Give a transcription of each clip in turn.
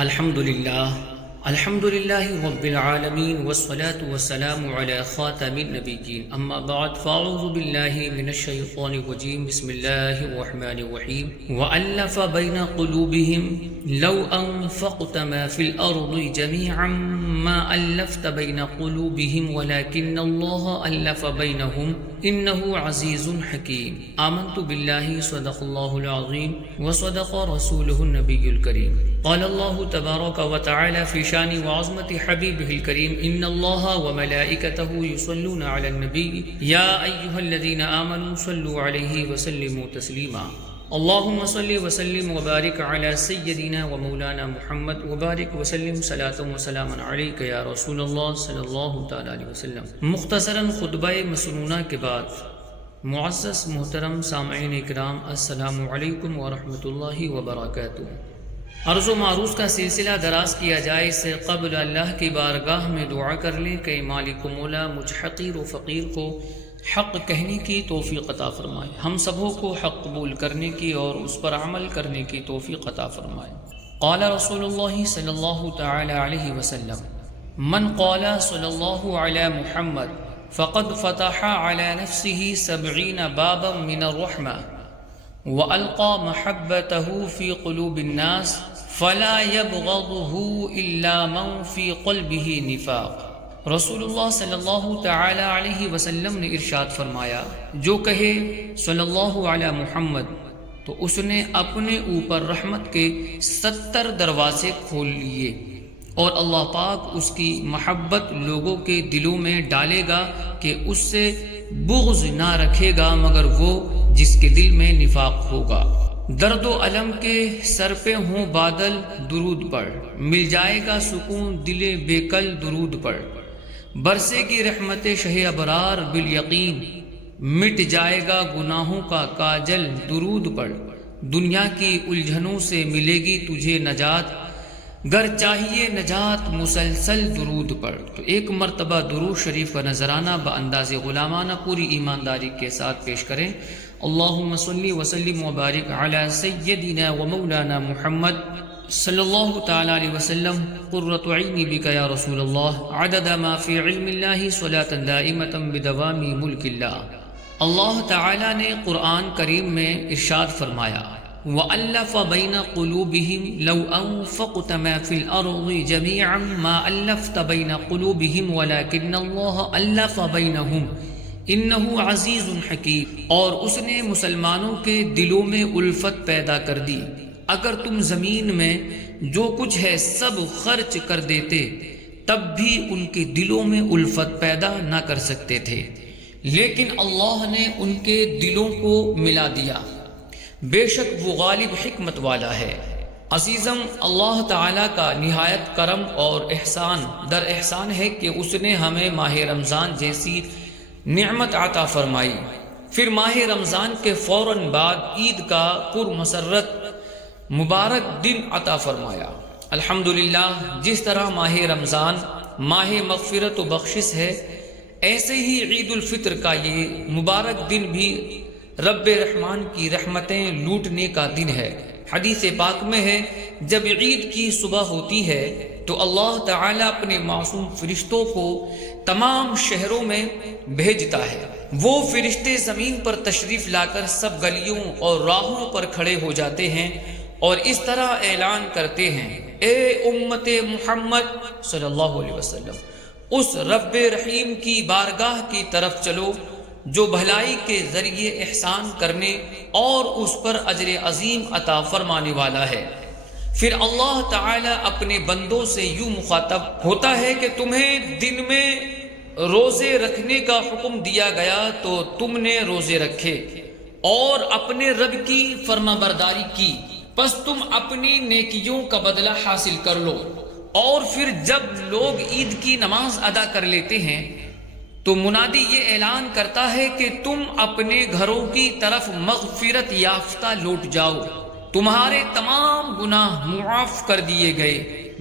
الحمد لله رب العالمين والصلاة والسلام على خاتم النبيين أما بعد فأعوذ بالله من الشيطان الرجيم بسم الله الرحمن الرحيم وألف بين قلوبهم لو أنفقت ما في الأرض جميعا ما ألفت بين قلوبهم ولكن الله ألف بينهم إنه عزيز حكيم آمنت بالله صدق الله العظيم وصدق رسوله النبي الكريم قال الله تبارك وتعالى في شان وعظمة حبيبه الكريم إن الله وملائكته يصلون على النبي يا أيها الذين آمنوا صلوا عليه وسلموا تسليما اللهم صل وسلم وبارك على سيدنا ومولانا محمد وبارك وسلم صلاة وسلاما عليك يا رسول الله صلی اللہ تعالی علیہ وسلم۔ مختصراً خطبہ مسنونہ کے بعد معزز محترم سامعین اکرام السلام علیکم ورحمۃ اللہ وبرکاتہ۔ عرض و معروض کا سلسلہ دراز کیا جائے اس سے قبل اللہ کی بارگاہ میں دعا کر لیں کہ مالک مولا مجھ حقیر و فقیر کو حق کہنے کی توفیق عطا فرمائے، ہم سبوں کو حق قبول کرنے کی اور اس پر عمل کرنے کی توفیق عطا فرمائے۔ قال رسول اللہ صلی اللہ تعالی علیہ وسلم من قال صلی اللہ علی محمد فقد فتح علی نفسه 70 بابا من الرحمہ وألقى محبته في قلوب الناس فلا يبغضه إلا من في قلبه نفاق۔ رسول اللہ صلی اللہ تعالی علیہ وسلم نے ارشاد فرمایا جو کہے صلی اللہ علی محمد تو اس نے اپنے اوپر رحمت کے 70 دروازے کھول لیے اور اللہ پاک اس کی محبت لوگوں کے دلوں میں ڈالے گا کہ اس سے بغض نہ رکھے گا مگر وہ جس کے دل میں نفاق ہوگا۔ درد و علم کے سر پہ ہوں بادل درود پڑھ، مل جائے گا سکون دل بے کل درود پڑھ، برسے کی رحمت شہ ابرار بالیقین، مٹ جائے گا گناہوں کا کاجل درود پڑھ، دنیا کی الجھنوں سے ملے گی تجھے نجات، گر چاہیے نجات مسلسل درود پڑھ۔ تو ایک مرتبہ درود شریف کا نذرانہ بانداز غلامانہ پوری ایمانداری کے ساتھ پیش کریں۔ اللہم صلی وسلم وبارک علی سیدنا و مولانا محمد صلی اللہ تعالی علیہ وسلم قرۃ عینی بک یا رسول اللہ عدد ما فی علم اللہ صلاۃ دائمۃ بدوام ملک اللہ۔ اللہ تعالی نے قرآن کریم میں ارشاد فرمایا وَأَلَّفَ بَيْنَ قُلُوبِهِمْ لَوْ أَنفَقْتَ مَا فِي الْأَرْضِ جَمِيعًا مَا أَلَّفْتَ بَيْنَ قُلُوبِهِمْ وَلَكِنَّ اللَّهَ أَلَّفَ بَيْنَهُمْ إِنَّهُ عَزِيزٌ حَكِيمٌ۔ اور اس نے مسلمانوں کے دلوں میں الفت پیدا کر دی، اگر تم زمین میں جو کچھ ہے سب خرچ کر دیتے تب بھی ان کے دلوں میں الفت پیدا نہ کر سکتے تھے، لیکن اللہ نے ان کے دلوں کو ملا دیا، بے شک وہ غالب حکمت والا ہے۔ عزیزم، اللہ تعالیٰ کا نہایت کرم اور احسان در احسان ہے کہ اس نے ہمیں ماہ رمضان جیسی نعمت عطا فرمائی، پھر ماہ رمضان کے فوراً بعد عید کا پرمسرت مبارک دن عطا فرمایا۔ الحمدللہ، جس طرح ماہ رمضان ماہ مغفرت و بخشش ہے، ایسے ہی عید الفطر کا یہ مبارک دن بھی رب رحمان کی رحمتیں لوٹنے کا دن ہے۔ حدیث پاک میں ہے جب عید کی صبح ہوتی ہے تو اللہ تعالیٰ اپنے معصوم فرشتوں کو تمام شہروں میں بھیجتا ہے، وہ فرشتے زمین پر تشریف لا کر سب گلیوں اور راہوں پر کھڑے ہو جاتے ہیں اور اس طرح اعلان کرتے ہیں اے امت محمد صلی اللہ علیہ وسلم، اس رب رحیم کی بارگاہ کی طرف چلو جو بھلائی کے ذریعے احسان کرنے اور اس پر اجر عظیم عطا فرمانے والا ہے۔ پھر اللہ تعالی اپنے بندوں سے یوں مخاطب ہوتا ہے کہ تمہیں دن میں روزے رکھنے کا حکم دیا گیا تو تم نے روزے رکھے اور اپنے رب کی فرما برداری کی، پس تم اپنی نیکیوں کا بدلہ حاصل کر لو۔ اور پھر جب لوگ عید کی نماز ادا کر لیتے ہیں تو منادی یہ اعلان کرتا ہے کہ تم اپنے گھروں کی طرف مغفرت یافتہ لوٹ جاؤ، تمہارے تمام گناہ معاف کر دیے گئے،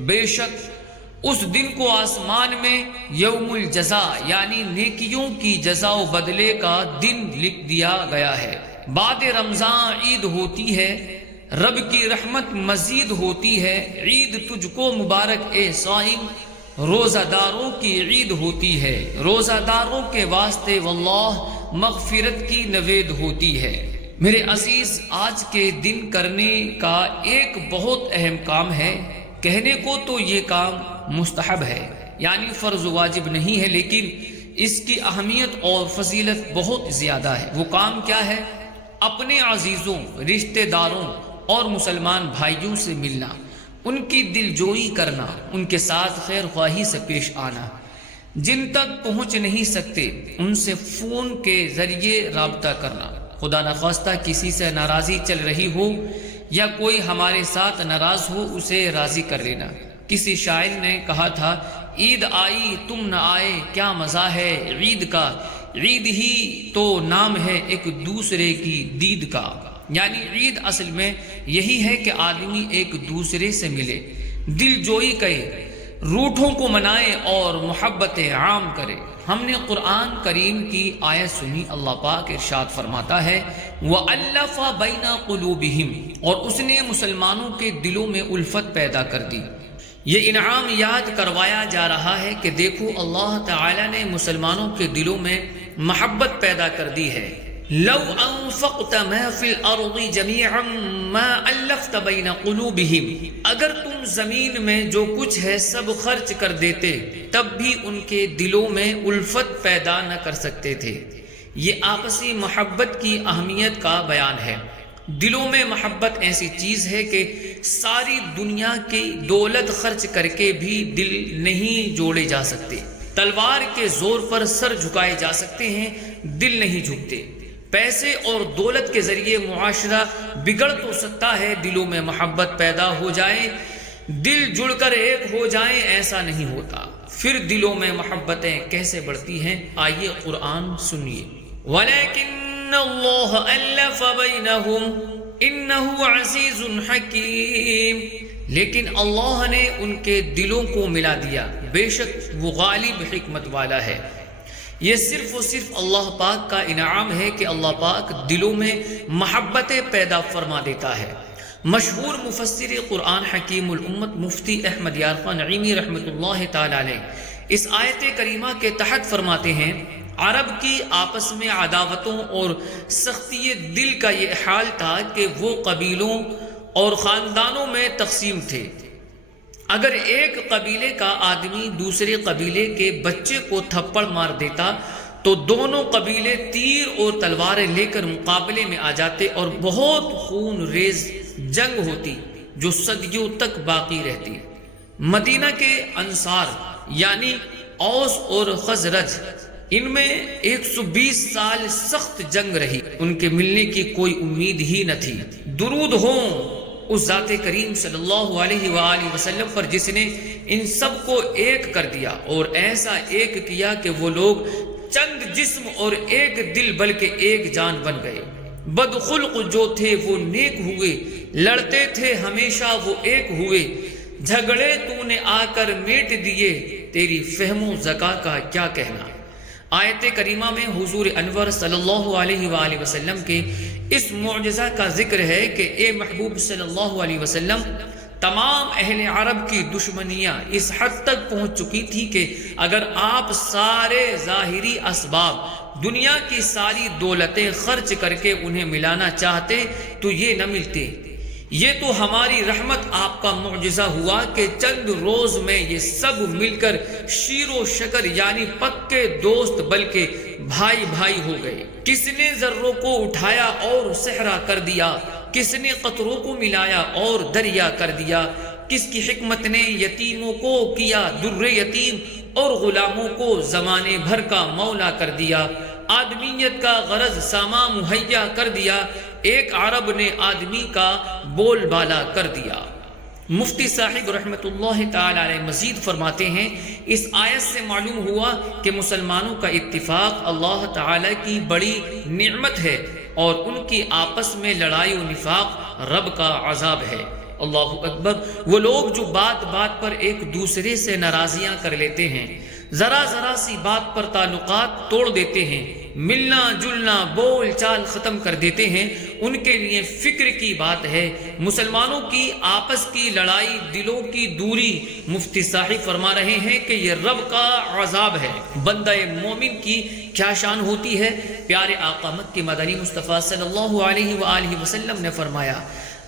بے شک اس دن کو آسمان میں یوم الجزا یعنی نیکیوں کی جزا و بدلے کا دن لکھ دیا گیا ہے۔ بعد رمضان عید ہوتی ہے، رب کی رحمت مزید ہوتی ہے۔ عید تجھ کو مبارک اے صائم، روزہ داروں کی عید ہوتی ہے، روزہ داروں کے واسطے واللہ مغفرت کی نوید ہوتی ہے۔ میرے عزیز، آج کے دن کرنے کا ایک بہت اہم کام ہے۔ کہنے کو تو یہ کام مستحب ہے، یعنی فرض واجب نہیں ہے، لیکن اس کی اہمیت اور فضیلت بہت زیادہ ہے۔ وہ کام کیا ہے؟ اپنے عزیزوں، رشتہ داروں اور مسلمان بھائیوں سے ملنا، ان کی دل جوئی کرنا، ان کے ساتھ خیر خواہی سے پیش آنا، جن تک پہنچ نہیں سکتے ان سے فون کے ذریعے رابطہ کرنا، خدا نخواستہ کسی سے ناراضی چل رہی ہو یا کوئی ہمارے ساتھ ناراض ہو اسے راضی کر لینا۔ کسی شاعر نے کہا تھا، عید آئی تم نہ آئے کیا مزہ ہے عید کا، عید ہی تو نام ہے ایک دوسرے کی دید کا۔ یعنی عید اصل میں یہی ہے کہ آدمی ایک دوسرے سے ملے، دل جوئی کرے، روٹھوں کو منائے اور محبت عام کرے۔ ہم نے قرآن کریم کی آیت سنی، اللہ پاک ارشاد فرماتا ہے وَأَلَّفَ بَيْنَ قُلُوبِهِمْ، اور اس نے مسلمانوں کے دلوں میں الفت پیدا کر دی۔ یہ انعام یاد کروایا جا رہا ہے کہ دیکھو اللہ تعالی نے مسلمانوں کے دلوں میں محبت پیدا کر دی ہے۔ لو انفقت ما فی الارض جميعا ما الفت بین قلوبهم، اگر تم زمین میں جو کچھ ہے سب خرچ کر دیتے تب بھی ان کے دلوں میں الفت پیدا نہ کر سکتے تھے۔ یہ آپسی محبت کی اہمیت کا بیان ہے۔ دلوں میں محبت ایسی چیز ہے کہ ساری دنیا کی دولت خرچ کر کے بھی دل نہیں جوڑے جا سکتے۔ تلوار کے زور پر سر جھکائے جا سکتے ہیں، دل نہیں جھکتے۔ پیسے اور دولت کے ذریعے معاشرہ بگڑ تو سکتا ہے، دلوں میں محبت پیدا ہو جائے، دل جڑ کر ایک ہو جائیں، ایسا نہیں ہوتا۔ پھر دلوں میں محبتیں کیسے بڑھتی ہیں؟ آئیے قرآن سنیے۔ وَلَكِنَّ اللَّهَ أَلَّفَ بَيْنَهُمْ إِنَّهُ عَزِيزٌ حَكِيمٌ، لیکن اللہ نے ان کے دلوں کو ملا دیا، بے شک وہ غالب حکمت والا ہے۔ یہ صرف و صرف اللہ پاک کا انعام ہے کہ اللہ پاک دلوں میں محبت پیدا فرما دیتا ہے۔ مشہور مفسر قرآن حکیم الامت مفتی احمد یار خان نعیمی رحمۃ اللہ تعالی علیہ اس آیت کریمہ کے تحت فرماتے ہیں، عرب کی آپس میں عداوتوں اور سختی دل کا یہ حال تھا کہ وہ قبیلوں اور خاندانوں میں تقسیم تھے۔ اگر ایک قبیلے کا آدمی دوسرے قبیلے کے بچے کو تھپڑ مار دیتا تو دونوں قبیلے تیر اور تلواریں لے کر مقابلے میں آ جاتے اور بہت خون ریز جنگ ہوتی جو صدیوں تک باقی رہتی۔ مدینہ کے انصار یعنی اوس اور خزرج، ان میں 120 سال سخت جنگ رہی، ان کے ملنے کی کوئی امید ہی نہ تھی۔ درود ہوں اس ذات کریم صلی اللہ علیہ وآلہ وسلم پر جس نے ان سب کو ایک کر دیا اور ایسا ایک کیا کہ وہ لوگ چند جسم اور ایک دل بلکہ ایک جان بن گئے۔ بدخلق جو تھے وہ نیک ہوئے، لڑتے تھے ہمیشہ وہ ایک ہوئے، جھگڑے تو نے آ کر میٹ دیے، تیری فہم و ذکا کا کیا کہنا۔ آیت کریمہ میں حضور انور صلی اللہ علیہ وآلہ وسلم کے اس معجزہ کا ذکر ہے کہ اے محبوب صلی اللہ علیہ وسلم، تمام اہل عرب کی دشمنیاں اس حد تک پہنچ چکی تھی کہ اگر آپ سارے ظاہری اسباب، دنیا کی ساری دولتیں خرچ کر کے انہیں ملانا چاہتے تو یہ نہ ملتے۔ یہ تو ہماری رحمت آپ کا معجزہ ہوا کہ چند روز میں یہ سب مل کر شیر و شکر یعنی پکے دوست بلکہ بھائی بھائی ہو گئے۔ کس نے ذروں کو اٹھایا اور صحرا کر دیا، کس نے قطروں کو ملایا اور دریا کر دیا، کس کی حکمت نے یتیموں کو کیا در یتیم اور غلاموں کو زمانے بھر کا مولا کر دیا، آدمیت کا غرض ساما مہیا کر دیا، ایک عرب نے آدمی کا بول بالا کر دیا۔ مفتی صاحب رحمۃ اللہ تعالی علیہ مزید فرماتے ہیں، اس آیت سے معلوم ہوا کہ مسلمانوں کا اتفاق اللہ تعالی کی بڑی نعمت ہے اور ان کی آپس میں لڑائی و نفاق رب کا عذاب ہے۔ اللہ اکبر۔ وہ لوگ جو بات بات پر ایک دوسرے سے ناراضیاں کر لیتے ہیں، ذرا ذرا سی بات پر تعلقات توڑ دیتے ہیں، ملنا جلنا بول چال ختم کر دیتے ہیں، ان کے لیے فکر کی بات ہے۔ مسلمانوں کی آپس کی لڑائی، دلوں کی دوری، مفتی صاحب فرما رہے ہیں کہ یہ رب کا عذاب ہے۔ بندہ مومن کی کیا شان ہوتی ہے؟ پیارے آقا مکی مدنی مصطفیٰ صلی اللہ علیہ وآلہ وسلم نے فرمایا،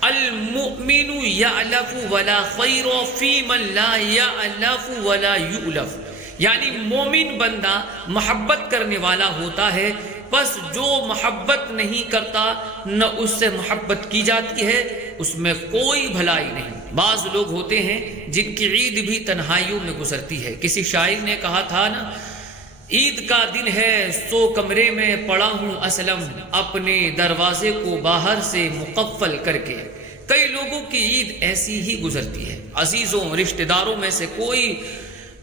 المؤمن یألف ولا خیر فی من لا یألف ولا یؤلف، یعنی مومن بندہ محبت کرنے والا ہوتا ہے، بس جو محبت نہیں کرتا نہ اس سے محبت کی جاتی ہے، اس میں کوئی بھلائی نہیں۔ بعض لوگ ہوتے ہیں جن کی عید بھی تنہائیوں میں گزرتی ہے۔ کسی شاعر نے کہا تھا نا، عید کا دن ہے سو کمرے میں پڑا ہوں اسلم، اپنے دروازے کو باہر سے مقفل کر کے۔ کئی لوگوں کی عید ایسی ہی گزرتی ہے، عزیزوں رشتہ داروں میں سے کوئی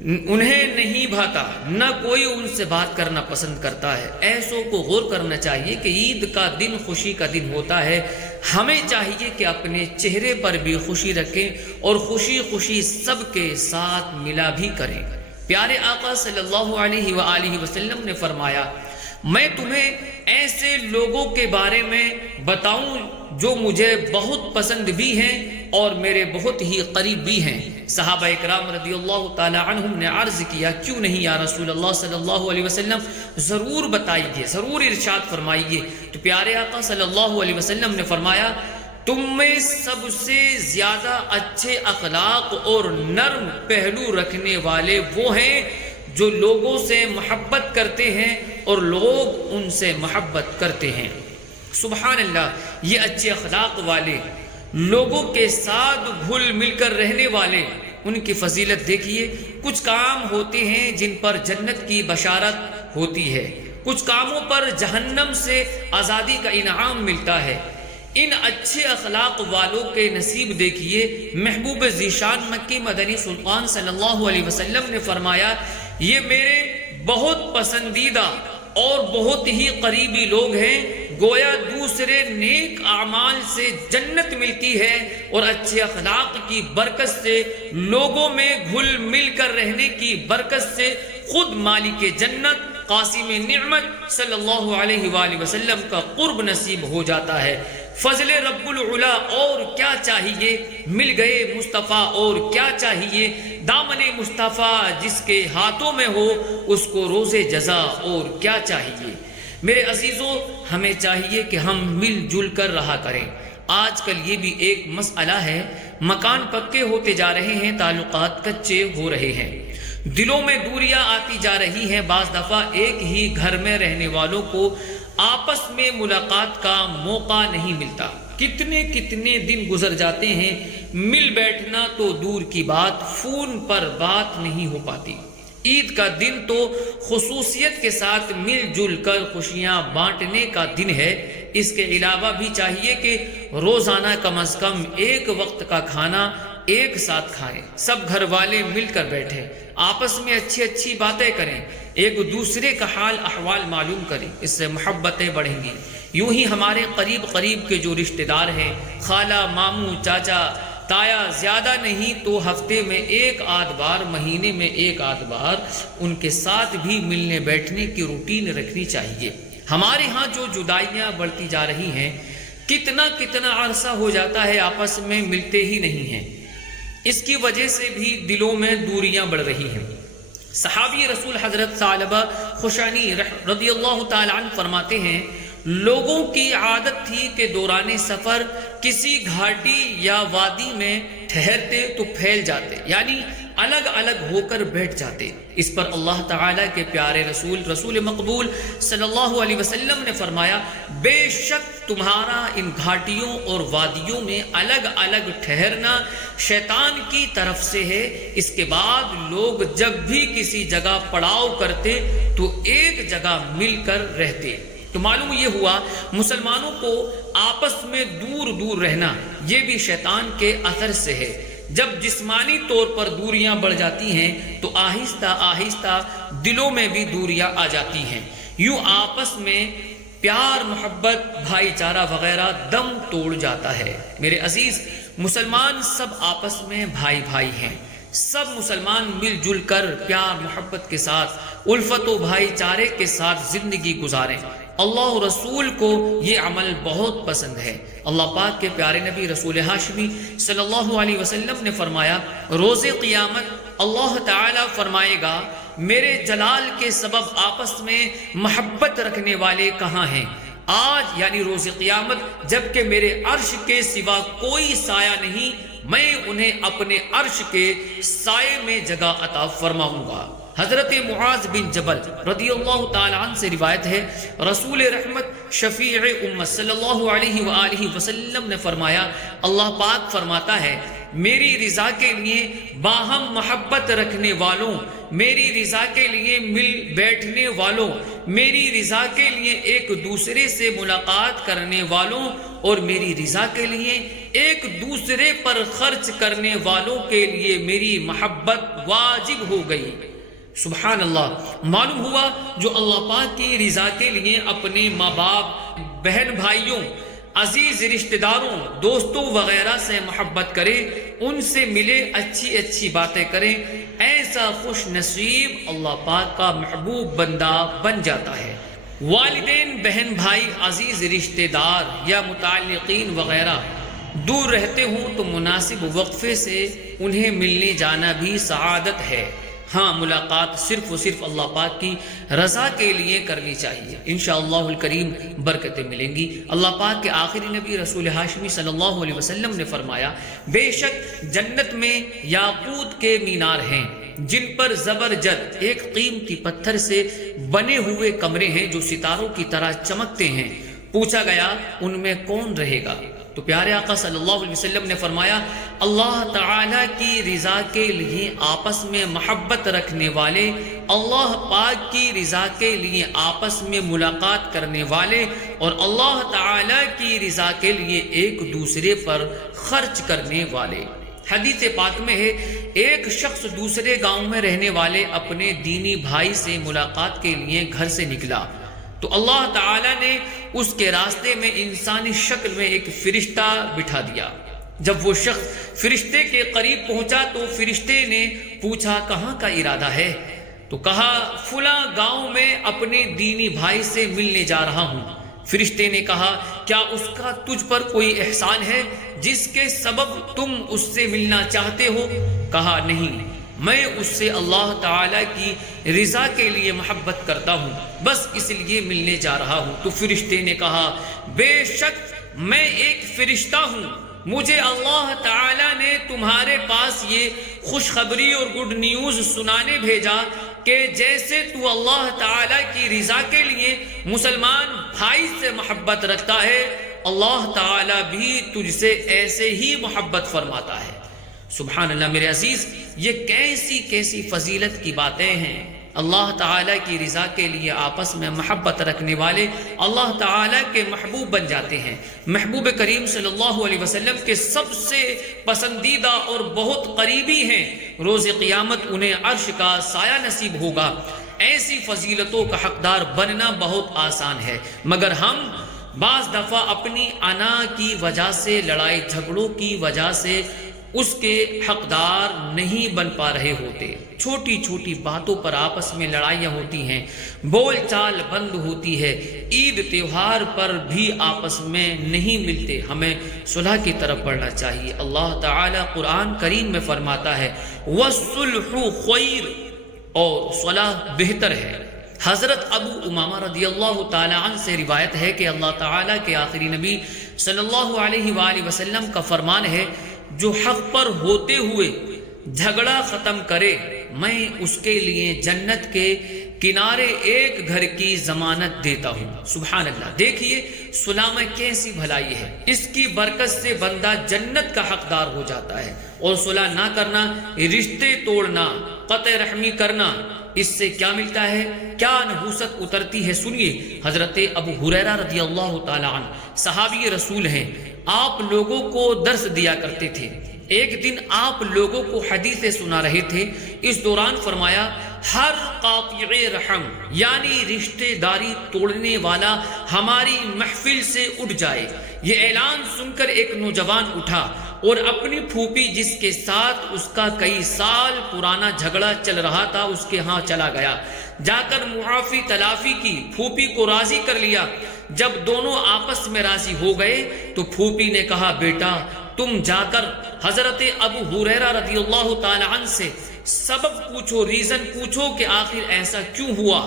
انہیں نہیں بھاتا، نہ کوئی ان سے بات کرنا پسند کرتا ہے۔ ایسوں کو غور کرنا چاہیے کہ عید کا دن خوشی کا دن ہوتا ہے، ہمیں چاہیے کہ اپنے چہرے پر بھی خوشی رکھیں اور خوشی خوشی سب کے ساتھ ملا بھی کریں۔ پیارے آقا صلی اللہ علیہ وآلہ وسلم نے فرمایا، میں تمہیں ایسے لوگوں کے بارے میں بتاؤں جو مجھے بہت پسند بھی ہیں اور میرے بہت ہی قریب بھی ہیں۔ صحابہ اکرام رضی اللہ تعالی عنہم نے عرض کیا، کیوں نہیں یا رسول اللہ صلی اللہ علیہ وسلم، ضرور بتائیے، ضرور ارشاد فرمائیے۔ تو پیارے آقا صلی اللہ علیہ وسلم نے فرمایا، تم میں سب سے زیادہ اچھے اخلاق اور نرم پہلو رکھنے والے وہ ہیں جو لوگوں سے محبت کرتے ہیں اور لوگ ان سے محبت کرتے ہیں۔ سبحان اللہ، یہ اچھے اخلاق والے، لوگوں کے ساتھ گھل مل کر رہنے والے، ان کی فضیلت دیکھیے۔ کچھ کام ہوتے ہیں جن پر جنت کی بشارت ہوتی ہے، کچھ کاموں پر جہنم سے آزادی کا انعام ملتا ہے۔ ان اچھے اخلاق والوں کے نصیب دیکھیے۔ محبوب ذیشان مکی مدنی سلطان صلی اللہ علیہ وسلم نے فرمایا، یہ میرے بہت پسندیدہ اور بہت ہی قریبی لوگ ہیں، گویا دوسرے نیک اعمال سے جنت ملتی ہے اور اچھے اخلاق کی برکت سے، لوگوں میں گھل مل کر رہنے کی برکت سے خود مالک جنت قاسم نعمت صلی اللہ علیہ وآلہ وسلم کا قرب نصیب ہو جاتا ہے۔ فضل رب العلا، اور کیا چاہیے، مل گئے مصطفیٰ، اور کیا چاہیے، دامن مصطفیٰ جس کے ہاتھوں میں ہو اس کو روز جزا، اور کیا چاہیے۔ میرے عزیزوں، ہمیں چاہیے کہ ہم مل جل کر رہا کریں۔ آج کل یہ بھی ایک مسئلہ ہے، مکان پکے ہوتے جا رہے ہیں، تعلقات کچے ہو رہے ہیں، دلوں میں دوریاں آتی جا رہی ہیں۔ بعض دفعہ ایک ہی گھر میں رہنے والوں کو آپس میں ملاقات کا موقع نہیں ملتا، کتنے دن گزر جاتے ہیں، مل بیٹھنا تو دور کی بات، فون پر بات نہیں ہو پاتی۔ عید کا دن تو خصوصیت کے ساتھ مل جل کر خوشیاں بانٹنے کا دن ہے۔ اس کے علاوہ بھی چاہیے کہ روزانہ کم از کم ایک وقت کا کھانا ایک ساتھ کھائیں، سب گھر والے مل کر بیٹھیں، آپس میں اچھی باتیں کریں، ایک دوسرے کا حال احوال معلوم کریں، اس سے محبتیں بڑھیں گی۔ یوں ہی ہمارے قریب کے جو رشتہ دار ہیں، خالہ، ماموں، چاچا، تایا، زیادہ نہیں تو ہفتے میں ایک آدھ بار، مہینے میں ایک آدھ بار ان کے ساتھ بھی ملنے بیٹھنے کی روٹین رکھنی چاہیے۔ ہمارے ہاں جو جدائیاں بڑھتی جا رہی ہیں، کتنا عرصہ ہو جاتا ہے آپس میں ملتے ہی نہیں ہیں، اس کی وجہ سے بھی دلوں میں دوریاں بڑھ رہی ہیں۔ صحابی رسول حضرت ثعلبہ خشنی رضی اللہ تعالی عنہ فرماتے ہیں، لوگوں کی عادت تھی کہ دوران سفر کسی گھاٹی یا وادی میں ٹھہرتے تو پھیل جاتے، یعنی الگ الگ ہو کر بیٹھ جاتے۔ اس پر اللہ تعالیٰ کے پیارے رسول مقبول صلی اللہ علیہ وسلم نے فرمایا، بے شک تمہارا ان گھاٹیوں اور وادیوں میں الگ الگ ٹھہرنا شیطان کی طرف سے ہے۔ اس کے بعد لوگ جب بھی کسی جگہ پڑاؤ کرتے تو ایک جگہ مل کر رہتے۔ تو معلوم یہ ہوا مسلمانوں کو آپس میں دور رہنا یہ بھی شیطان کے اثر سے ہے۔ جب جسمانی طور پر دوریاں بڑھ جاتی ہیں تو آہستہ دلوں میں بھی دوریاں آ جاتی ہیں، یوں آپس میں پیار، محبت، بھائی چارہ وغیرہ دم توڑ جاتا ہے۔ میرے عزیز، مسلمان سب آپس میں بھائی ہیں، سب مسلمان مل جل کر پیار محبت کے ساتھ الفت و بھائی چارے کے ساتھ زندگی گزاریں۔ اللہ رسول کو یہ عمل بہت پسند ہے۔ اللہ پاک کے پیارے نبی رسول ہاشمی صلی اللہ علیہ وسلم نے فرمایا، روز قیامت اللہ تعالیٰ فرمائے گا میرے جلال کے سبب آپس میں محبت رکھنے والے کہاں ہیں؟ آج یعنی روز قیامت جبکہ میرے عرش کے سوا کوئی سایہ نہیں، میں انہیں اپنے عرش کے سائے میں جگہ عطا فرماؤں گا۔ حضرت معاذ بن جبل رضی اللہ تعالی عنہ سے روایت ہے، رسول رحمت شفیع امت صلی اللہ علیہ وآلہ وسلم نے فرمایا، اللہ پاک فرماتا ہے میری رضا کے لیے باہم محبت رکھنے والوں، میری رضا کے لیے مل بیٹھنے والوں، میری رضا کے لیے ایک دوسرے سے ملاقات کرنے والوں اور میری رضا کے لیے ایک دوسرے پر خرچ کرنے والوں کے لیے میری محبت واجب ہو گئی۔ سبحان اللہ، معلوم ہوا جو اللہ پاک کی رضا کے لیے اپنے ماں باپ، بہن بھائیوں، عزیز رشتہ داروں، دوستوں وغیرہ سے محبت کرے، ان سے ملے، اچھی اچھی باتیں کریں، ایسا خوش نصیب اللہ پاک کا محبوب بندہ بن جاتا ہے۔ والدین، بہن بھائی، عزیز رشتہ دار یا متعلقین وغیرہ دور رہتے ہوں تو مناسب وقفے سے انہیں ملنے جانا بھی سعادت ہے۔ ہاں، ملاقات صرف و صرف اللہ پاک کی رضا کے لیے کرنی چاہیے، انشاءاللہ الکریم برکتیں ملیں گی۔ اللہ پاک کے آخری نبی رسول ہاشمی صلی اللہ علیہ وسلم نے فرمایا، بے شک جنت میں یاقوت کے مینار ہیں جن پر زبرجد ایک قیمتی پتھر سے بنے ہوئے کمرے ہیں جو ستاروں کی طرح چمکتے ہیں۔ پوچھا گیا ان میں کون رہے گا؟ تو پیارے آقا صلی اللہ علیہ وسلم نے فرمایا، اللہ تعالیٰ کی رضا کے لیے آپس میں محبت رکھنے والے، اللہ پاک کی رضا کے لیے آپس میں ملاقات کرنے والے، اور اللہ تعالیٰ کی رضا کے لیے ایک دوسرے پر خرچ کرنے والے۔ حدیث پاک میں ہے، ایک شخص دوسرے گاؤں میں رہنے والے اپنے دینی بھائی سے ملاقات کے لیے گھر سے نکلا تو اللہ تعالیٰ نے اس کے راستے میں انسانی شکل میں ایک فرشتہ بٹھا دیا۔ جب وہ شخص فرشتے کے قریب پہنچا تو فرشتے نے پوچھا کہاں کا ارادہ ہے؟ تو کہا فلاں گاؤں میں اپنے دینی بھائی سے ملنے جا رہا ہوں۔ فرشتے نے کہا کیا اس کا تجھ پر کوئی احسان ہے جس کے سبب تم اس سے ملنا چاہتے ہو؟ کہا نہیں، میں اس سے اللہ تعالیٰ کی رضا کے لیے محبت کرتا ہوں، بس اس لیے ملنے جا رہا ہوں۔ تو فرشتے نے کہا بے شک میں ایک فرشتہ ہوں، مجھے اللہ تعالیٰ نے تمہارے پاس یہ خوشخبری اور گڈ نیوز سنانے بھیجا کہ جیسے تو اللہ تعالیٰ کی رضا کے لیے مسلمان بھائی سے محبت رکھتا ہے، اللہ تعالیٰ بھی تجھ سے ایسے ہی محبت فرماتا ہے۔ سبحان اللہ میرے عزیز، یہ کیسی کیسی فضیلت کی باتیں ہیں۔ اللہ تعالیٰ کی رضا کے لیے آپس میں محبت رکھنے والے اللہ تعالیٰ کے محبوب بن جاتے ہیں۔ محبوب کریم صلی اللہ علیہ وسلم کے سب سے پسندیدہ اور بہت قریبی ہیں، روز قیامت انہیں عرش کا سایہ نصیب ہوگا۔ ایسی فضیلتوں کا حقدار بننا بہت آسان ہے، مگر ہم بعض دفعہ اپنی انا کی وجہ سے، لڑائی جھگڑوں کی وجہ سے اس کے حقدار نہیں بن پا رہے ہوتے۔ چھوٹی چھوٹی باتوں پر آپس میں لڑائیاں ہوتی ہیں، بول چال بند ہوتی ہے، عید تہوار پر بھی آپس میں نہیں ملتے۔ ہمیں صلح کی طرف بڑھنا چاہیے۔ اللہ تعالیٰ قرآن کریم میں فرماتا ہے وَالصُّلْحُ خَيْرٌ، اور صلح بہتر ہے۔ حضرت ابو امامہ رضی اللہ تعالی عنہ سے روایت ہے کہ اللہ تعالیٰ کے آخری نبی صلی اللہ علیہ وآلہ وسلم کا فرمان ہے، جو حق پر ہوتے ہوئے جھگڑا ختم کرے میں اس کے لیے جنت کے کنارے ایک گھر کی ضمانت دیتا ہوں۔ سبحان اللہ، دیکھیے صلح میں کیسی بھلائی ہے، اس کی برکت سے بندہ جنت کا حقدار ہو جاتا ہے۔ اور صلح نہ کرنا، رشتے توڑنا، قطع رحمی کرنا، اس سے کیا ملتا ہے، کیا نحوست اترتی ہے؟ سنیے، حضرت ابو ہریرہ رضی اللہ تعالی عنہ صحابی رسول ہیں، آپ لوگوں کو درس دیا کرتے تھے۔ ایک دن آپ لوگوں کو حدیثیں سنا رہے تھے، اس دوران فرمایا ہر قاطع رحم یعنی رشتہ داری توڑنے والا ہماری محفل سے اٹھ جائے۔ یہ اعلان سن کر ایک نوجوان اٹھا اور اپنی پھوپھی جس کے ساتھ اس کا کئی سال پرانا جھگڑا چل رہا تھا اس کے ہاں چلا گیا، جا کر معافی تلافی کی، پھوپھی کو راضی کر لیا۔ جب دونوں آپس میں راضی ہو گئے تو پھوپھی نے کہا بیٹا تم جا کر حضرت ابو ہریرہ رضی اللہ تعالی عنہ سے سبب پوچھو، ریزن پوچھو کہ آخر ایسا کیوں ہوا،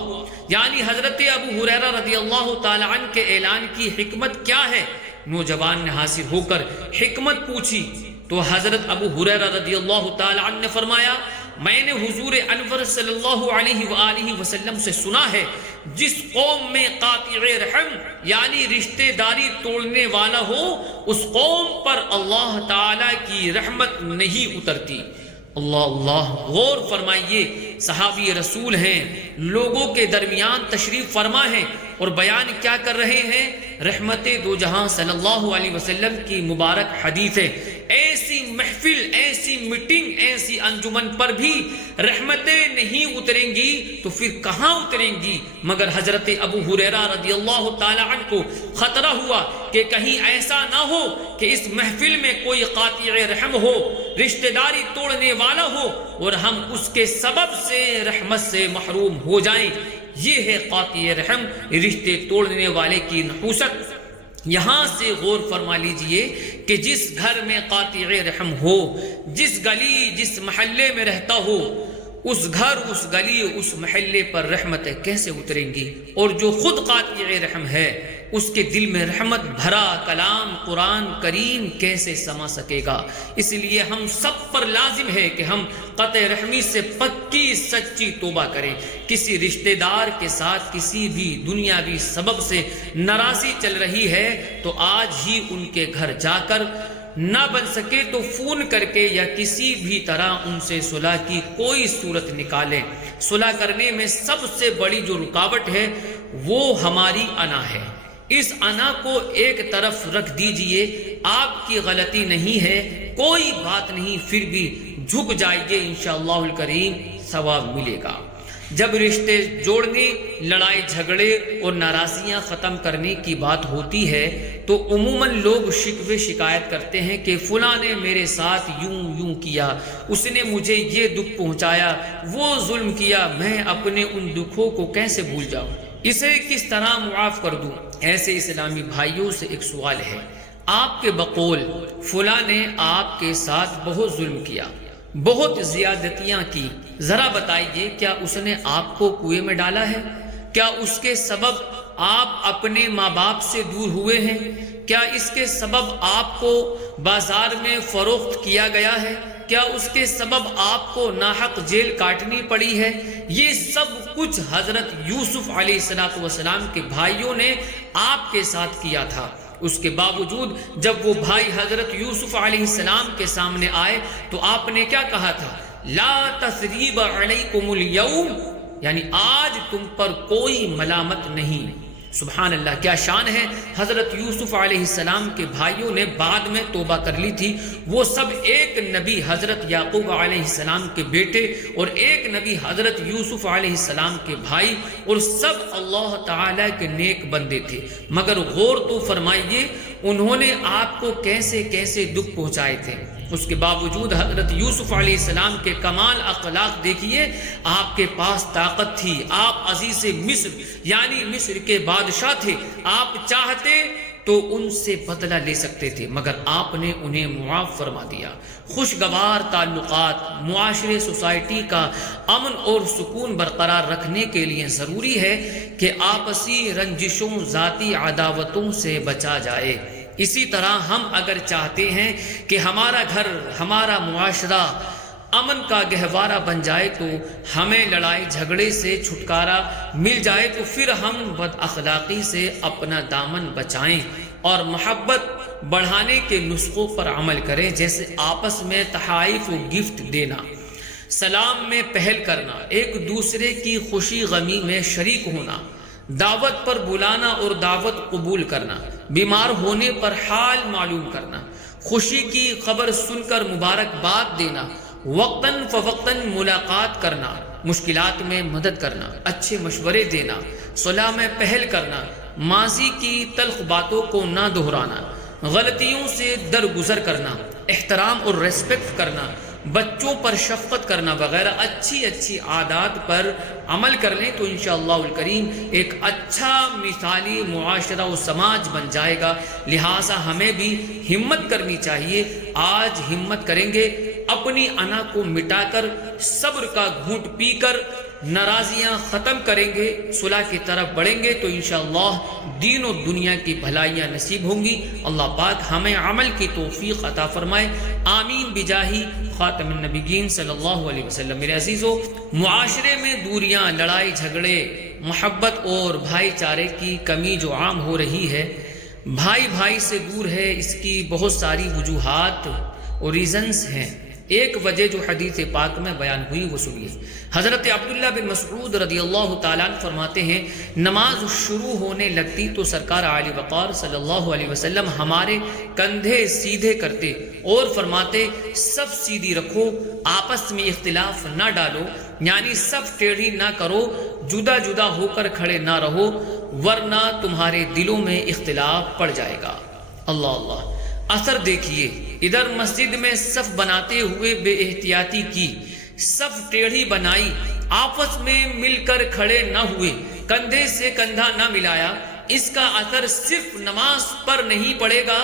یعنی حضرت ابو ہریرہ رضی اللہ تعالی عنہ کے اعلان کی حکمت کیا ہے۔ نوجوان نے حاضر ہو کر حکمت پوچھی تو حضرت ابو ہریرہ رضی اللہ تعالی عنہ نے فرمایا میں نے حضور انور صلی اللہ علیہ وآلہ وسلم سے سنا ہے جس قوم میں قاطع رحم یعنی رشتہ داری توڑنے والا ہو اس قوم پر اللہ تعالی کی رحمت نہیں اترتی۔ اللہ اللہ، غور فرمائیے، صحابی رسول ہیں، لوگوں کے درمیان تشریف فرما ہیں اور بیان کیا کر رہے ہیں؟ رحمت دو جہاں صلی اللہ علیہ وسلم کی مبارک حدیث ہے۔ ایسی محفل، ایسی میٹنگ، ایسی انجمن پر بھی رحمتیں نہیں اتریں گی تو پھر کہاں اتریں گی؟ مگر حضرت ابو ہریرہ رضی اللہ تعالی عنہ کو خطرہ ہوا کہ کہیں ایسا نہ ہو کہ اس محفل میں کوئی قاطع رحم ہو، رشتہ داری توڑنے والا ہو اور ہم اس کے سبب سے رحمت سے محروم ہو جائیں۔ یہ ہے قاطع رحم، رشتے توڑنے والے کی نحوست۔ یہاں سے غور فرما لیجئے کہ جس گھر میں قاطع رحم ہو، جس گلی جس محلے میں رہتا ہو، اس گھر، اس گلی، اس محلے پر رحمتیں کیسے اتریں گی؟ اور جو خود قاطع رحم ہے اس کے دل میں رحمت بھرا کلام قرآن کریم کیسے سما سکے گا؟ اس لیے ہم سب پر لازم ہے کہ ہم قطع رحمی سے پکی سچی توبہ کریں۔ کسی رشتہ دار کے ساتھ کسی بھی دنیاوی سبب سے ناراضی چل رہی ہے تو آج ہی ان کے گھر جا کر، نہ بن سکے تو فون کر کے یا کسی بھی طرح ان سے صلح کی کوئی صورت نکالیں۔ صلح کرنے میں سب سے بڑی جو رکاوٹ ہے وہ ہماری انا ہے۔ اس انا کو ایک طرف رکھ دیجئے، آپ کی غلطی نہیں ہے، کوئی بات نہیں، پھر بھی جھک جائیے، انشاءاللہ الکریم ثواب ملے گا۔ جب رشتے جوڑنے، لڑائی جھگڑے اور ناراضیاں ختم کرنے کی بات ہوتی ہے تو عموماً لوگ شکوے شکایت کرتے ہیں کہ فلاں نے میرے ساتھ یوں کیا، اس نے مجھے یہ دکھ پہنچایا، وہ ظلم کیا، میں اپنے ان دکھوں کو کیسے بھول جاؤں، اسے کس طرح معاف کر دوں؟ ایسے اسلامی بھائیوں سے ایک سوال ہے، آپ کے بقول فلاں نے آپ کے ساتھ بہت ظلم کیا، بہت زیادتیاں کی، ذرا بتائیے کیا اس نے آپ کو کنویں میں ڈالا ہے؟ کیا اس کے سبب آپ اپنے ماں باپ سے دور ہوئے ہیں؟ کیا اس کے سبب آپ کو بازار میں فروخت کیا گیا ہے؟ کیا اس کے سبب آپ کو ناحق جیل کاٹنی پڑی ہے؟ یہ سب کچھ حضرت یوسف علیہ السلام کے بھائیوں نے آپ کے ساتھ کیا تھا۔ اس کے باوجود جب وہ بھائی حضرت یوسف علیہ السلام کے سامنے آئے تو آپ نے کیا کہا تھا؟ لا تثریب علیکم اليوم، یعنی آج تم پر کوئی ملامت نہیں۔ سبحان اللہ، کیا شان ہے! حضرت یوسف علیہ السلام کے بھائیوں نے بعد میں توبہ کر لی تھی، وہ سب ایک نبی حضرت یعقوب علیہ السلام کے بیٹے اور ایک نبی حضرت یوسف علیہ السلام کے بھائی، اور سب اللہ تعالیٰ کے نیک بندے تھے، مگر غور تو فرمائیے انہوں نے آپ کو کیسے کیسے دکھ پہنچائے تھے۔ اس کے باوجود حضرت یوسف علیہ السلام کے کمال اخلاق دیکھیے، آپ کے پاس طاقت تھی، آپ عزیز مصر یعنی مصر کے بادشاہ تھے، آپ چاہتے تو ان سے بدلہ لے سکتے تھے، مگر آپ نے انہیں معاف فرما دیا۔ خوشگوار تعلقات، معاشرے، سوسائٹی کا امن اور سکون برقرار رکھنے کے لیے ضروری ہے کہ آپسی رنجشوں، ذاتی عداوتوں سے بچا جائے۔ اسی طرح ہم اگر چاہتے ہیں کہ ہمارا گھر، ہمارا معاشرہ امن کا گہوارہ بن جائے تو ہمیں لڑائی جھگڑے سے چھٹکارا مل جائے، تو پھر ہم بد اخلاقی سے اپنا دامن بچائیں اور محبت بڑھانے کے نسخوں پر عمل کریں، جیسے آپس میں تحائف و گفٹ دینا، سلام میں پہل کرنا، ایک دوسرے کی خوشی غمی میں شریک ہونا، دعوت پر بلانا اور دعوت قبول کرنا، بیمار ہونے پر حال معلوم کرنا، خوشی کی خبر سن کر مبارکباد دینا، وقتاً فوقتاً ملاقات کرنا، مشکلات میں مدد کرنا، اچھے مشورے دینا، صلح میں پہل کرنا، ماضی کی تلخ باتوں کو نہ دہرانا، غلطیوں سے درگزر کرنا، احترام اور ریسپیکٹ کرنا، بچوں پر شفقت کرنا وغیرہ اچھی اچھی عادات پر عمل کر لیں تو انشاءاللہ الکریم ایک اچھا مثالی معاشرہ و سماج بن جائے گا۔ لہٰذا ہمیں بھی ہمت کرنی چاہیے۔ آج ہمت کریں گے، اپنی انا کو مٹا کر، صبر کا گھونٹ پی کر ناراضیاں ختم کریں گے، صلح کی طرف بڑھیں گے تو انشاءاللہ دین و دنیا کی بھلائیاں نصیب ہوں گی۔ اللہ پاک ہمیں عمل کی توفیق عطا فرمائے، آمین بجاہی خاتم النبیین صلی اللہ علیہ وسلم۔ میرے عزیزو، معاشرے میں دوریاں، لڑائی جھگڑے، محبت اور بھائی چارے کی کمی جو عام ہو رہی ہے، بھائی بھائی سے دور ہے، اس کی بہت ساری وجوہات اور ریزنز ہیں۔ ایک وجہ جو حدیث پاک میں بیان ہوئی وہ سنیے۔ حضرت عبداللہ بن مسعود رضی اللہ تعالیٰ عنہ فرماتے ہیں، نماز شروع ہونے لگتی تو سرکار عالی وقار صلی اللہ علیہ وسلم ہمارے کندھے سیدھے کرتے اور فرماتے، سب سیدھی رکھو، آپس میں اختلاف نہ ڈالو، یعنی سب ٹیڑھی نہ کرو، جدا جدا ہو کر کھڑے نہ رہو، ورنہ تمہارے دلوں میں اختلاف پڑ جائے گا۔ اللہ اللہ، اثر دیکھیے، ادھر مسجد میں صف بناتے ہوئے بے احتیاطی کی، صف ٹیڑھی بنائی، آپس میں مل کر کھڑے نہ ہوئے، کندھے سے کندھا نہ ملایا، اس کا اثر صرف نماز پر نہیں پڑے گا،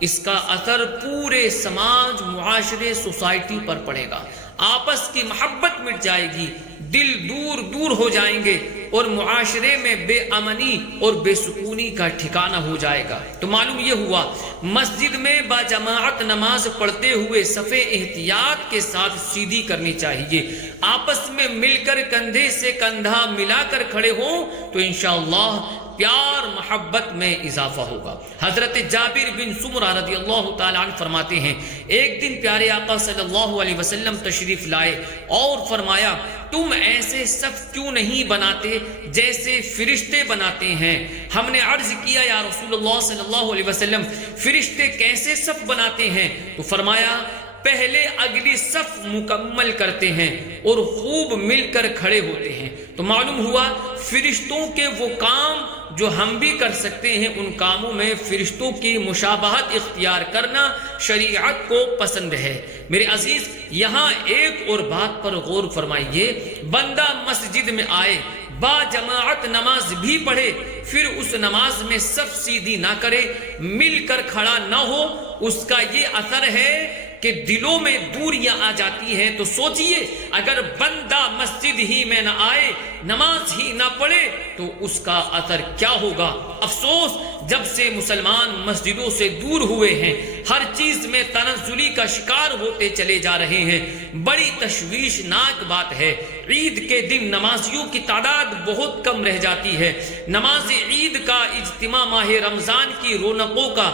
اس کا اثر پورے سماج، معاشرے، سوسائٹی پر پڑے گا۔ آپس کی محبت مٹ جائے گی، دل دور دور ہو جائیں گے اور معاشرے میں بے امنی اور بے سکونی کا ٹھکانہ ہو جائے گا۔ تو معلوم یہ ہوا، مسجد میں باجماعت نماز پڑھتے ہوئے صفیں احتیاط کے ساتھ سیدھی کرنی چاہیے، آپس میں مل کر کندھے سے کندھا ملا کر کھڑے ہوں تو انشاءاللہ پیار محبت میں اضافہ ہوگا۔ حضرت جابر بن سمرہ رضی اللہ تعالیٰ عنہ فرماتے ہیں، ایک دن پیارے آقا صلی اللہ علیہ وسلم تشریف لائے اور فرمایا، تم ایسے صف کیوں نہیں بناتے جیسے فرشتے بناتے ہیں؟ ہم نے عرض کیا، یا رسول اللہ صلی اللہ علیہ وسلم، فرشتے کیسے صف بناتے ہیں؟ تو فرمایا، پہلے اگلی صف مکمل کرتے ہیں اور خوب مل کر کھڑے ہوتے ہیں۔ تو معلوم ہوا فرشتوں کے وہ کام جو ہم بھی کر سکتے ہیں، ان کاموں میں فرشتوں کی مشابہت اختیار کرنا شریعت کو پسند ہے۔ میرے عزیز، یہاں ایک اور بات پر غور فرمائیے، بندہ مسجد میں آئے، با جماعت نماز بھی پڑھے، پھر اس نماز میں صف سیدھی نہ کرے، مل کر کھڑا نہ ہو، اس کا یہ اثر ہے کہ دلوں میں دوریاں آ جاتی ہیں۔ تو سوچئے، اگر بندہ مسجد ہی میں نہ آئے، نماز ہی نہ پڑھے تو اس کا اثر کیا ہوگا؟ افسوس، جب سے مسلمان مسجدوں سے دور ہوئے ہیں، ہر چیز میں تنزلی کا شکار ہوتے چلے جا رہے ہیں۔ بڑی تشویشناک بات ہے، عید کے دن نمازیوں کی تعداد بہت کم رہ جاتی ہے۔ نماز عید کا اجتماع ماہ رمضان کی رونقوں کا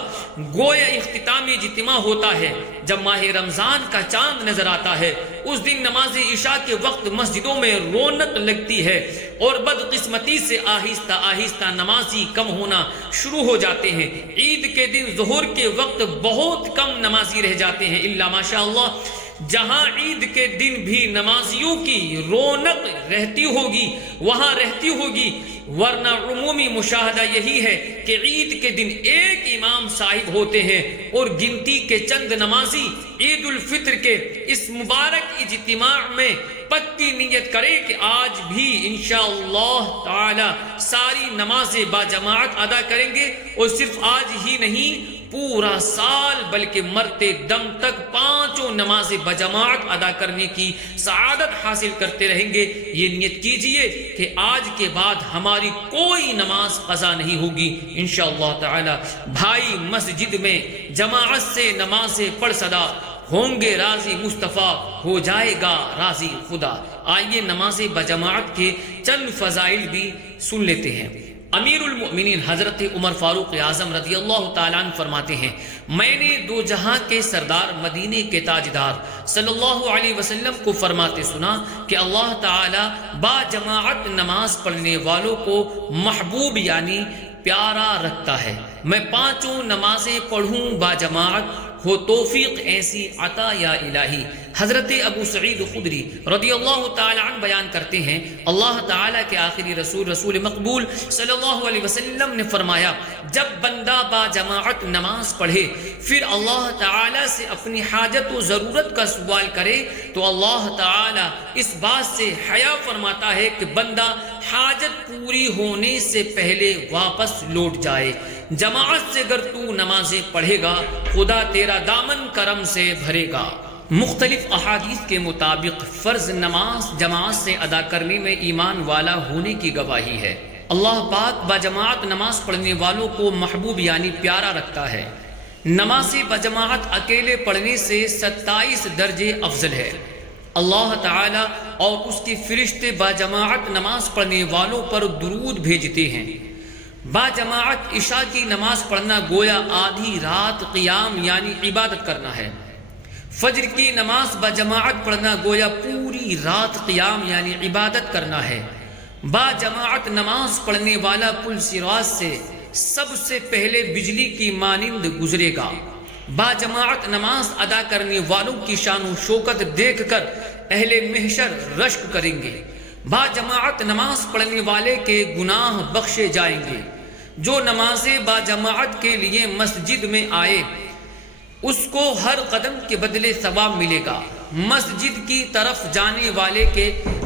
گویا اختتامی اجتماع ہوتا ہے۔ جب ماہ رمضان کا چاند نظر آتا ہے، اس دن نماز عشاء کے وقت مسجدوں میں رونق لگتی ہے اور بدقسمتی سے آہستہ آہستہ نمازی کم ہونا شروع ہو جاتے ہیں۔ عید کے دن ظہر کے وقت بہت کم نمازی رہ جاتے ہیں، الا ماشاءاللہ۔ جہاں عید کے دن بھی نمازیوں کی رونق رہتی ہوگی وہاں رہتی ہوگی، ورنہ عمومی مشاہدہ یہی ہے کہ عید کے دن ایک امام صاحب ہوتے ہیں اور گنتی کے چند نمازی عید الفطر کے اس مبارک اجتماع میں پکی نیت کرے کہ آج بھی انشاءاللہ تعالی ساری نمازیں باجماعت ادا کریں گے، اور صرف آج ہی نہیں، پورا سال بلکہ مرتے دم تک پانچوں نمازیں بجماعت ادا کرنے کی سعادت حاصل کرتے رہیں گے۔ یہ نیت کیجئے کہ آج کے بعد ہماری کوئی نماز قضا نہیں ہوگی انشاءاللہ تعالی۔ بھائی مسجد میں جماعت سے نمازیں پڑھ صدا ہوں گے راضی مصطفیٰ، ہو جائے گا راضی خدا۔ آئیے نماز بجماعت کے چند فضائل بھی سن لیتے ہیں۔ امیر المؤمنین حضرت عمر فاروق اعظم رضی اللہ تعالیٰ عنہ فرماتے ہیں، میں نے دو جہاں کے سردار مدینے کے تاجدار صلی اللہ علیہ وسلم کو فرماتے سنا کہ اللہ تعالی با جماعت نماز پڑھنے والوں کو محبوب یعنی پیارا رکھتا ہے۔ میں پانچوں نمازیں پڑھوں با جماعت، ہو توفیق ایسی عطا یا الہی۔ حضرت ابو سعید خدری رضی اللہ تعالی عنہ بیان کرتے ہیں، اللہ تعالیٰ کے آخری رسول مقبول صلی اللہ علیہ وسلم نے فرمایا، جب بندہ با جماعت نماز پڑھے پھر اللہ تعالیٰ سے اپنی حاجت و ضرورت کا سوال کرے تو اللہ تعالیٰ اس بات سے حیا فرماتا ہے کہ بندہ حاجت پوری ہونے سے پہلے واپس لوٹ جائے۔ جماعت سے اگر تو نمازیں پڑھے گا خدا تیرا دامن کرم سے بھرے گا۔ مختلف احادیث کے مطابق فرض نماز جماعت سے ادا کرنے میں ایمان والا ہونے کی گواہی ہے۔ اللہ پاک باجماعت نماز پڑھنے والوں کو محبوب یعنی پیارا رکھتا ہے۔ نماز باجماعت اکیلے پڑھنے سے 27 درجے افضل ہے۔ اللہ تعالی اور اس کے فرشتے باجماعت نماز پڑھنے والوں پر درود بھیجتے ہیں۔ باجماعت عشاء کی نماز پڑھنا گویا آدھی رات قیام یعنی عبادت کرنا ہے۔ فجر کی نماز باجماعت پڑھنا گویا پوری رات قیام یعنی عبادت کرنا ہے۔ باجماعت نماز پڑھنے والا پل صراط سے سب سے پہلے بجلی کی مانند گزرے گا۔ باجماعت نماز ادا کرنے والوں کی شان و شوکت دیکھ کر اہل محشر رشک کریں گے۔ باجماعت نماز پڑھنے والے کے گناہ بخشے جائیں گے۔ جو نماز باجماعت کے لیے مسجد میں آئے اس کو ہر قدم کے بدلے ثواب ملے گا۔ مسجد کی طرف جانے والے کے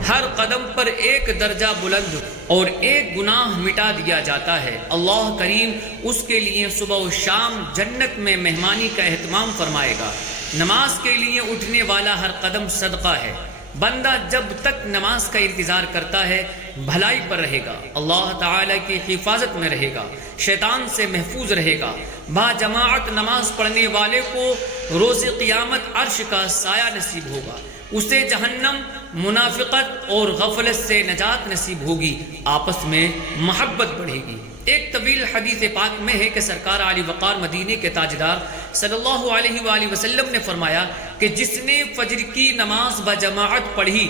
ہر قدم پر 1 درجہ بلند اور 1 گناہ مٹا دیا جاتا ہے۔ اللہ کریم اس کے لیے صبح و شام جنت میں مہمانی کا اہتمام فرمائے گا۔ نماز کے لیے اٹھنے والا ہر قدم صدقہ ہے۔ بندہ جب تک نماز کا انتظار کرتا ہے بھلائی پر رہے گا، اللہ تعالیٰ کی حفاظت میں رہے گا، شیطان سے محفوظ رہے گا۔ باجماعت نماز پڑھنے والے کو روز قیامت عرش کا سایہ نصیب ہوگا۔ اسے جہنم، منافقت اور غفلت سے نجات نصیب ہوگی۔ آپس میں محبت بڑھے گی۔ ایک طویل حدیث پاک میں ہے کہ سرکار علی وقار مدینے کے تاجدار صلی اللہ علیہ وآلہ وسلم نے فرمایا کہ جس نے فجر کی نماز باجماعت پڑھی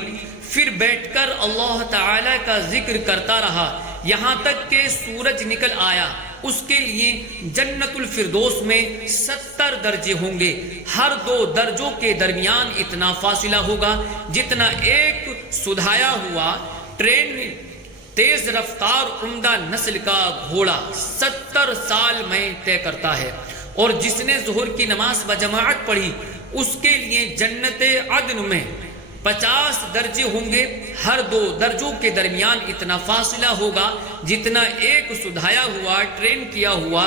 پھر بیٹھ کر اللہ تعالی کا ذکر کرتا رہا یہاں تک کہ سورج نکل آیا، اس کے لیے جنت الفردوس میں 70 درجے ہوں گے۔ ہر 2 درجوں کے درمیان اتنا فاصلہ ہوگا جتنا ایک سدھایا ہوا ٹرین تیز رفتار عمدہ نسل کا گھوڑا 70 سال میں طے کرتا ہے۔ اور جس نے ظہر کی نماز باجماعت پڑھی اس کے لیے جنت عدن میں 50 درجے ہوں گے۔ ہر 2 درجوں کے درمیان اتنا فاصلہ ہوگا جتنا ایک سدھایا ہوا ٹرین کیا ہوا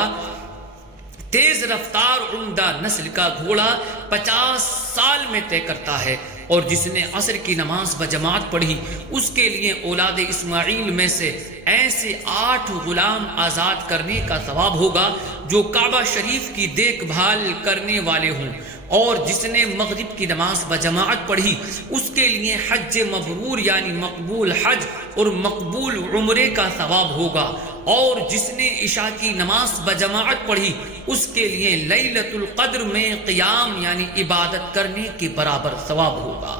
تیز رفتار عمدہ نسل کا گھوڑا 50 سال میں طے کرتا ہے۔ اور جس نے عصر کی نماز باجماعت پڑھی اس کے لیے اولاد اسماعیل میں سے ایسے 8 غلام آزاد کرنے کا ثواب ہوگا جو کعبہ شریف کی دیکھ بھال کرنے والے ہوں۔ اور جس نے مغرب کی نماز باجماعت پڑھی اس کے لیے حج مبرور یعنی مقبول حج اور مقبول عمرے کا ثواب ہوگا۔ اور جس نے عشاء کی نماز باجماعت پڑھی اس کے لیے لیلۃ القدر میں قیام یعنی عبادت کرنے کے برابر ثواب ہوگا۔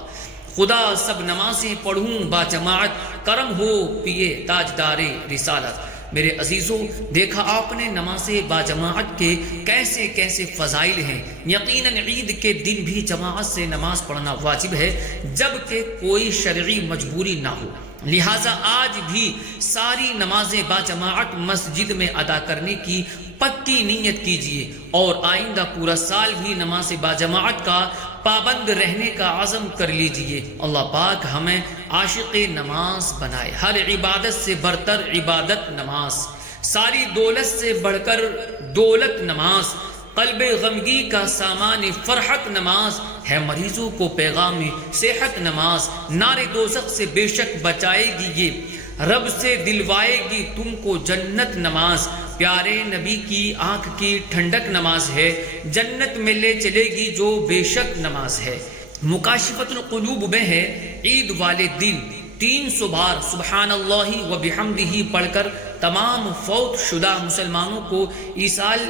خدا سب نمازیں پڑھوں باجماعت کرم ہو پیے تاجدار رسالت۔ میرے عزیزوں، دیکھا آپ نے نماز باجماعت کے کیسے کیسے فضائل ہیں۔ یقیناً عید کے دن بھی جماعت سے نماز پڑھنا واجب ہے جبکہ کوئی شرعی مجبوری نہ ہو۔ لہٰذا آج بھی ساری نمازیں باجماعت مسجد میں ادا کرنے کی پکی نیت کیجیے اور آئندہ پورا سال بھی نماز باجماعت کا پابند رہنے کا عزم کر لیجیے۔ اللہ پاک ہمیں عاشق نماز بنائے۔ ہر عبادت سے برتر عبادت نماز، ساری دولت سے بڑھ کر دولت نماز، قلب غمگی کا سامان فرحت نماز ہے، مریضوں کو پیغام صحت نماز، نار دوزخ سے بے شک بچائے گی یہ، رب سے دلوائے گی تم کو جنت نماز، پیارے نبی کی آنکھ کی ٹھنڈک نماز ہے، جنت میں لے چلے گی جو بے شک نماز ہے۔ مکاشفت القلوب میں ہے عید والے دن 300 بار سبحان اللہ و بحمدہ پڑھ کر تمام فوت شدہ مسلمانوں کو ایصال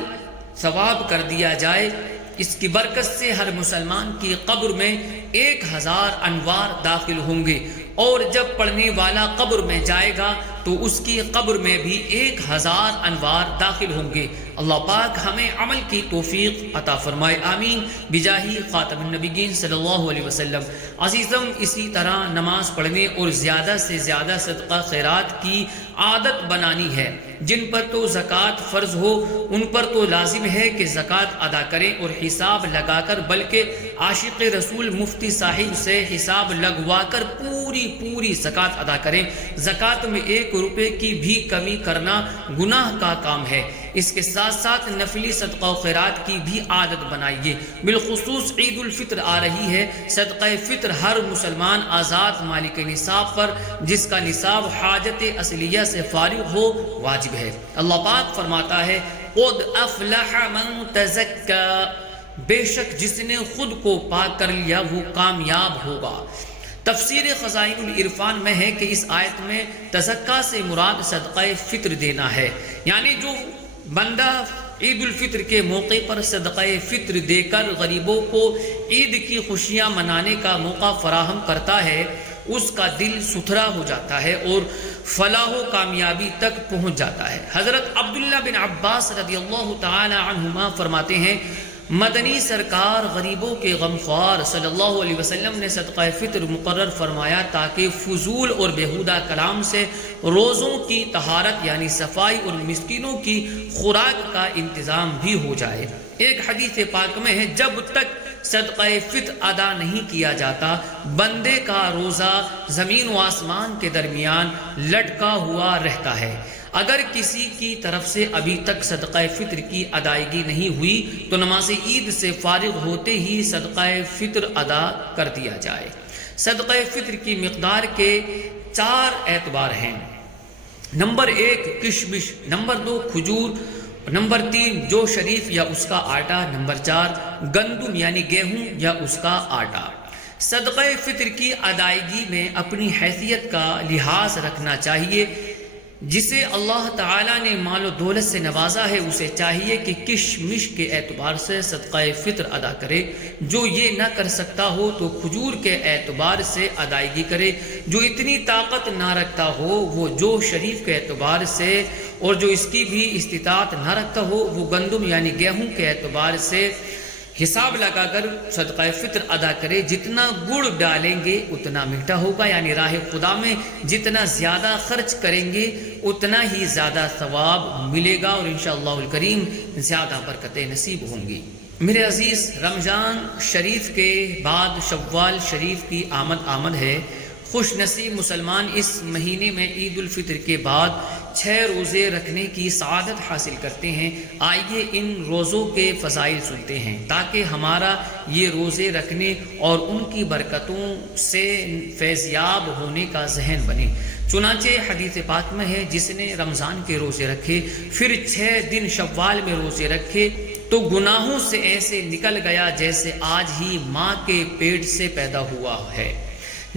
ثواب کر دیا جائے۔ اس کی برکت سے ہر مسلمان کی قبر میں 1000 انوار داخل ہوں گے، اور جب پڑھنے والا قبر میں جائے گا تو اس کی قبر میں بھی 1000 انوار داخل ہوں گے۔ اللہ پاک ہمیں عمل کی توفیق عطا فرمائے، آمین بجاہ خاتم النبیین صلی اللہ علیہ وسلم۔ عزیزم، اسی طرح نماز پڑھنے اور زیادہ سے زیادہ صدقہ خیرات کی عادت بنانی ہے۔ جن پر تو زکوٰۃ فرض ہو ان پر تو لازم ہے کہ زکوٰۃ ادا کریں اور حساب لگا کر، بلکہ عاشق رسول مفتی صاحب سے حساب لگوا کر پوری زکوٰۃ ادا کریں۔ زکوٰۃ میں 1 روپے کی بھی کمی کرنا گناہ کا کام ہے۔ اس کے ساتھ ساتھ نفلی صدقہ و خیرات کی بھی عادت بنائیے۔ بالخصوص عید الفطر آ رہی ہے۔ صدقہ فطر ہر مسلمان آزاد مالک نصاب پر، جس کا نصاب حاجت اصلیہ سے فارغ ہو، واجب ہے۔ اللہ پاک فرماتا ہے قد افلح من تزکا، بے شک جس نے خود کو پاک کر لیا وہ کامیاب ہوگا۔ تفسیر خزائن العرفان میں ہے کہ اس آیت میں تزکا سے مراد صدقہ فطر دینا ہے، یعنی جو بندہ عید الفطر کے موقع پر صدقہ فطر دے کر غریبوں کو عید کی خوشیاں منانے کا موقع فراہم کرتا ہے، اس کا دل ستھرا ہو جاتا ہے اور فلاح و کامیابی تک پہنچ جاتا ہے۔ حضرت عبداللہ بن عباس رضی اللہ تعالی عنہما فرماتے ہیں مدنی سرکار غریبوں کے غمخوار صلی اللہ علیہ وسلم نے صدقہ فطر مقرر فرمایا تاکہ فضول اور بیہودہ کلام سے روزوں کی طہارت یعنی صفائی اور مسکینوں کی خوراک کا انتظام بھی ہو جائے۔ ایک حدیث پاک میں ہے جب تک صدقہ فطر ادا نہیں کیا جاتا بندے کا روزہ زمین و آسمان کے درمیان لٹکا ہوا رہتا ہے۔ اگر کسی کی طرف سے ابھی تک صدقہ فطر کی ادائیگی نہیں ہوئی تو نماز عید سے فارغ ہوتے ہی صدقہ فطر ادا کر دیا جائے۔ صدقہ فطر کی مقدار کے 4 اعتبار ہیں۔ نمبر 1 کشمش، نمبر 2 کھجور، نمبر 3 جو شریف یا اس کا آٹا، نمبر 4 گندم یعنی گیہوں یا اس کا آٹا۔ صدقہ فطر کی ادائیگی میں اپنی حیثیت کا لحاظ رکھنا چاہیے۔ جسے اللہ تعالیٰ نے مال و دولت سے نوازا ہے اسے چاہیے کہ کشمش کے اعتبار سے صدقہ فطر ادا کرے۔ جو یہ نہ کر سکتا ہو تو کھجور کے اعتبار سے ادائیگی کرے۔ جو اتنی طاقت نہ رکھتا ہو وہ جو شریف کے اعتبار سے، اور جو اس کی بھی استطاعت نہ رکھتا ہو وہ گندم یعنی گیہوں کے اعتبار سے حساب لگا کر صدقہ فطر ادا کرے۔ جتنا گڑ ڈالیں گے اتنا میٹھا ہوگا، یعنی راہ خدا میں جتنا زیادہ خرچ کریں گے اتنا ہی زیادہ ثواب ملے گا اور انشاءاللہ الکریم زیادہ برکتیں نصیب ہوں گی۔ میرے عزیز، رمضان شریف کے بعد شوال شریف کی آمد ہے۔ خوش نصیب مسلمان اس مہینے میں عید الفطر کے بعد 6 روزے رکھنے کی سعادت حاصل کرتے ہیں۔ آئیے ان روزوں کے فضائل سنتے ہیں تاکہ ہمارا یہ روزے رکھنے اور ان کی برکتوں سے فیضیاب ہونے کا ذہن بنے۔ چنانچہ حدیث پاک میں ہے جس نے رمضان کے روزے رکھے پھر 6 دن شوال میں روزے رکھے تو گناہوں سے ایسے نکل گیا جیسے آج ہی ماں کے پیٹ سے پیدا ہوا ہے۔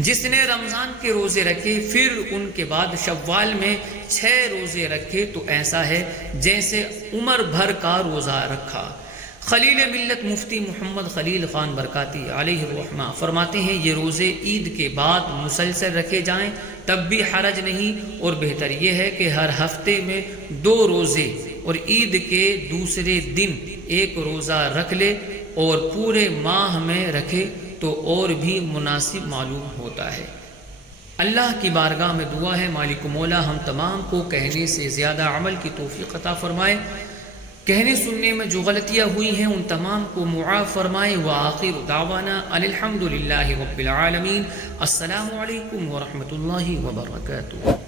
جس نے رمضان کے روزے رکھے پھر ان کے بعد شوال میں 6 روزے رکھے تو ایسا ہے جیسے عمر بھر کا روزہ رکھا۔ خلیل ملت مفتی محمد خلیل خان برکاتی علیہ الرحمہ فرماتے ہیں یہ روزے عید کے بعد مسلسل رکھے جائیں تب بھی حرج نہیں، اور بہتر یہ ہے کہ ہر ہفتے میں 2 روزے اور عید کے دوسرے دن 1 روزہ رکھ لے اور پورے ماہ میں رکھے تو اور بھی مناسب معلوم ہوتا ہے۔ اللہ کی بارگاہ میں دعا ہے مالک مولا ہم تمام کو کہنے سے زیادہ عمل کی توفیق عطا فرمائے، کہنے سننے میں جو غلطیاں ہوئی ہیں ان تمام کو معاف فرمائے۔ وآخر دعوانا الحمد للہ رب العالمین۔ السلام علیکم ورحمۃ اللہ وبرکاتہ۔